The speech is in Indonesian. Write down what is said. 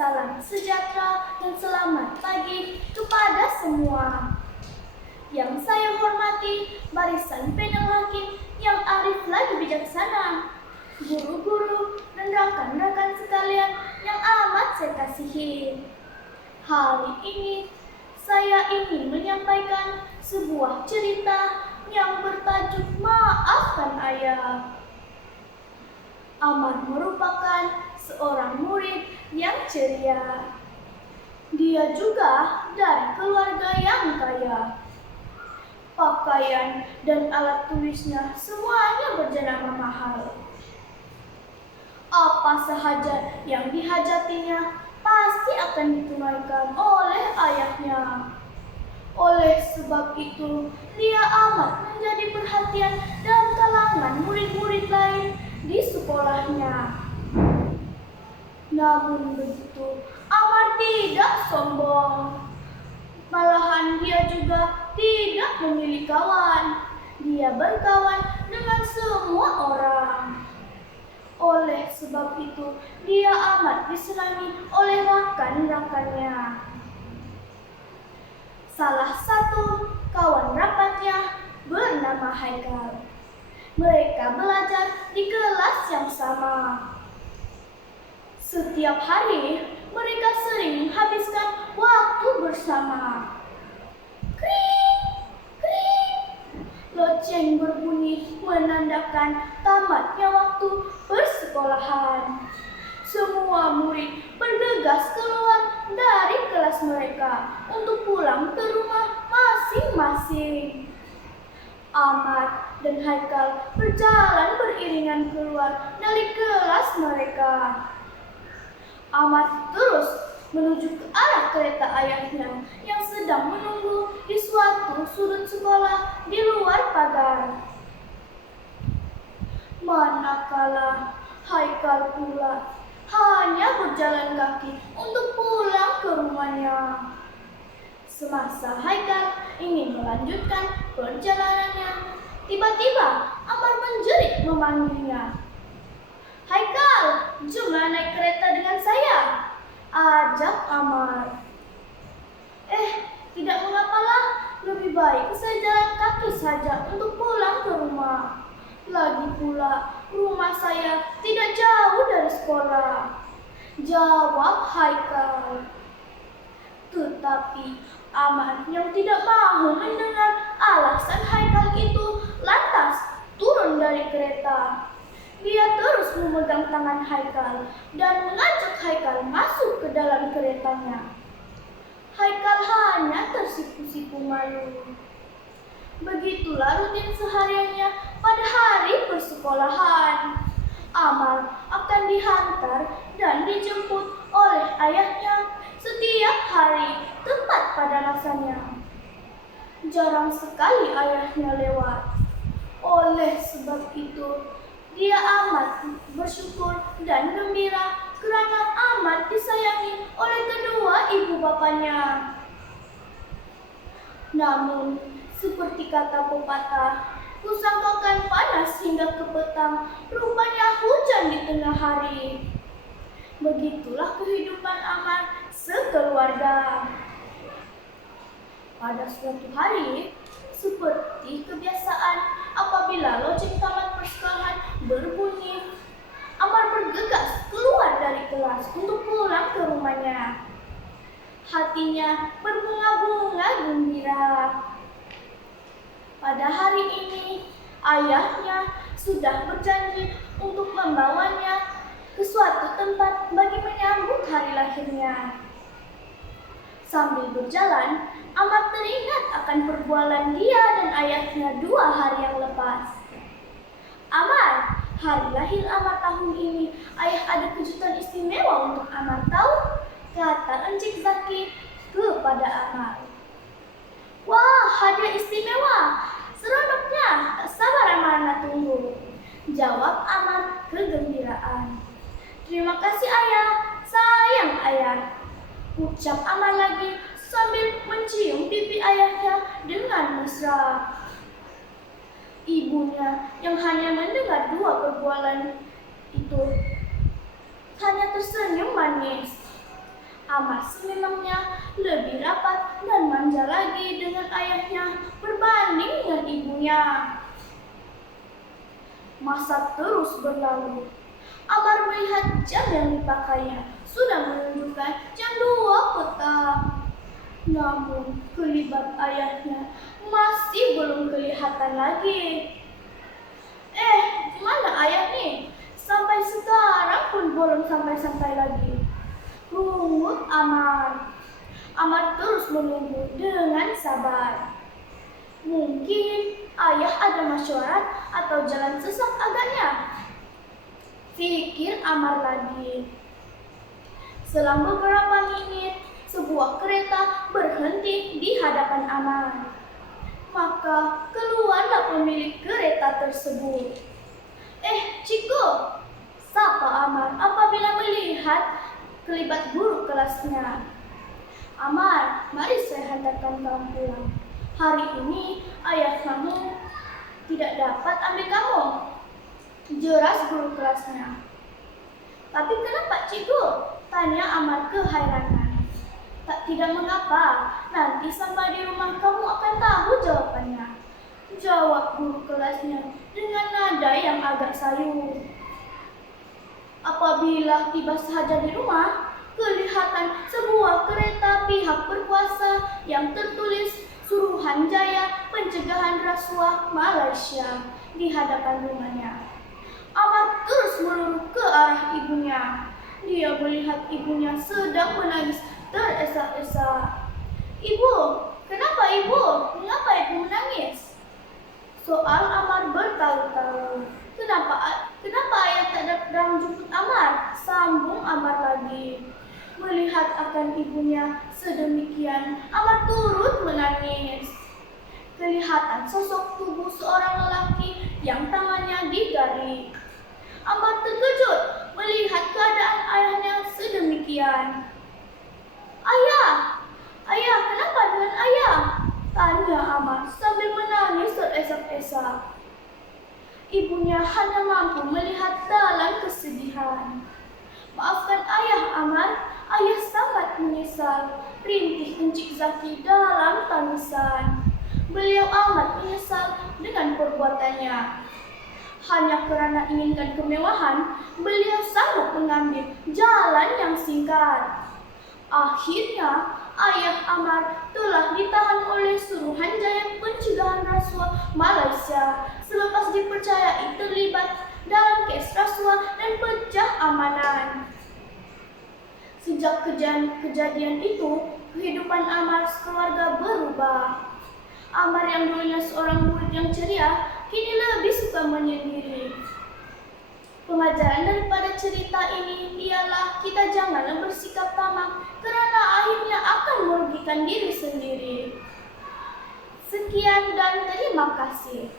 Salam sejahtera dan selamat pagi kepada semua. Yang saya hormati barisan panel hakim yang arif lagi bijaksana, guru-guru dan rekan-rekan sekalian yang amat saya kasihi. Hari ini saya ingin menyampaikan sebuah cerita yang bertajuk Maafkan Ayah. Amar merupakan seorang murid yang ceria. Dia juga dari keluarga yang kaya. Pakaian dan alat tulisnya semuanya berjenama mahal. Apa sahaja yang dihajatinya pasti akan ditunaikan oleh ayahnya. Oleh sebab itu, dia amat menjadi perhatian dalam kalangan murid-murid lain di sekolahnya. Namun begitu, Amar tidak sombong. Malahan dia juga tidak memilih kawan. Dia berkawan dengan semua orang. Oleh sebab itu, dia amat disenangi oleh rakan-rakannya. Salah satu kawan rapatnya bernama Haikal. Mereka belajar di kelas yang sama. Setiap hari mereka sering menghabiskan waktu bersama. Kring, kring. Loceng berbunyi menandakan tamatnya waktu persekolahan. Semua murid bergegas keluar dari kelas mereka untuk pulang ke rumah masing-masing. Amar dan Haikal berjalan beriringan keluar dari kelas mereka. Amar terus menuju ke arah kereta ayahnya yang sedang menunggu di suatu sudut sekolah di luar pagar. Manakala Haikal pula hanya berjalan kaki untuk pulang ke rumahnya. Semasa Haikal ingin melanjutkan perjalanannya, tiba-tiba Amar menjerit memanggilnya. "Haikal, jomlah naik kereta dengan saya," ajak Amar. Tidak mengapalah, lebih baik saya jalan kaki saja untuk pulang ke rumah. Lagi pula, rumah saya tidak jauh dari sekolah, jawab Haikal. Tetapi Amar yang tidak mau mendengar alasan Haikal itu lantas turun dari kereta. Dia terus memegang tangan Haikal dan mengajak Haikal masuk ke dalam keretanya. Haikal hanya tersipu-sipu malu. Begitulah rutin sehariannya pada hari persekolahan. Amar akan dihantar dan dijemput oleh ayahnya setiap hari tepat pada masanya. Jarang sekali ayahnya lewat. Oleh sebab itu, dia amat bersyukur dan gembira karena amat disayangi oleh kedua ibu bapanya. Namun, seperti kata pepatah, kusangkakan panas hingga ke petang, rupanya hujan di tengah hari. Begitulah kehidupan Amar sekeluarga. Pada suatu hari, seperti kebiasaan apabila loceng tamat persekolahan berbunyi, Amar bergegas keluar dari kelas untuk pulang ke rumahnya. Hatinya berbunga-bunga gembira. Pada hari ini, ayahnya sudah berjanji untuk membawanya ke suatu tempat bagi menyambut hari lahirnya. Sambil berjalan, Amar teringat akan perbualan dia dan ayahnya 2 hari yang lepas. "Amar, hari lahir Amar tahun ini, ayah ada kejutan istimewa untuk Amar tahu?" kata Encik Zaki kepada Amar. "Wah, hadiah istimewa! Seronoknya, tak sabar Amar nak tunggu," jawab Amar kegembiraan. "Terima kasih ayah, sayang ayah," ucap Amar lagi sambil mencium pipi ayahnya dengan mesra. Ibunya yang hanya mendengar 2 perbualan itu hanya tersenyum manis. Amar sememangnya lebih rapat dan manja lagi dengan ayahnya berbanding dengan ibunya. Masa terus berlalu. Amar melihat jam yang dipakainya sudah menunjukkan jam 2 petang. Namun kelibat ayahnya masih belum kelihatan lagi. Di mana ayah nih? Sampai sekarang pun belum sampai-sampai lagi. Rungut Amar. Amar terus menunggu dengan sabar. Mungkin ayah ada masyarakat atau jalan sesat agaknya. Pikir Amar lagi. Selang beberapa menit, sebuah kereta berhenti di hadapan Amar. Maka keluarlah pemilik kereta tersebut. Ciko, sapa Amar apabila melihat kelibat guru kelasnya. Amar, mari saya hantarkan kamu pulang. Hari ini ayah kamu tidak dapat ambil kamu, jelas guru kelasnya. Tapi kenapa Ciko? Tanya Amar keheranan. Tidak mengapa, nanti sampai di rumah kamu akan tahu jawabannya, jawab guru kelasnya dengan nada yang agak sayu. Apabila tiba saja di rumah, kelihatan sebuah kereta pihak berkuasa yang tertulis Suruhanjaya Pencegahan Rasuah Malaysia di hadapan rumahnya. Amar terus melurus ke arah ibunya. Dia melihat ibunya sedang menangis teresak-esak. Ibu, kenapa ibu? Mengapa ibu menangis? Soal Amar bertalu-talu. Kenapa ayah tak datang jemput Amar? Sambung Amar lagi. Melihat akan ibunya sedemikian, Amar turut menangis. Kelihatan sosok tubuh seorang lelaki yang tangannya digarik. Amar terkejut melihat keadaan ayahnya sedemikian. Ayah, kenapa dengan ayah? Tanya Amar sambil menangis teresak-esak. Ibunya hanya mampu melihat dalam kesedihan. Maafkan ayah Amar, ayah sangat menyesal. Rintih Encik Zaki dalam tangisan. Beliau amat menyesal dengan perbuatannya. Hanya karena inginkan kemewahan, beliau sanggup mengambil jalan yang singkat. Akhirnya, ayah Amar telah ditahan oleh Suruhanjaya Pencegahan Rasuah Malaysia selepas dipercayai terlibat dalam kes rasuah dan pecah amanan. Sejak kejadian itu, kehidupan Amar sekeluarga berubah. Amar yang dulunya seorang murid yang ceria, kini lebih suka menyendiri. Pelajaran daripada cerita ini ialah kita janganlah bersikap tamak karena akhirnya akan merugikan diri sendiri. Sekian dan terima kasih.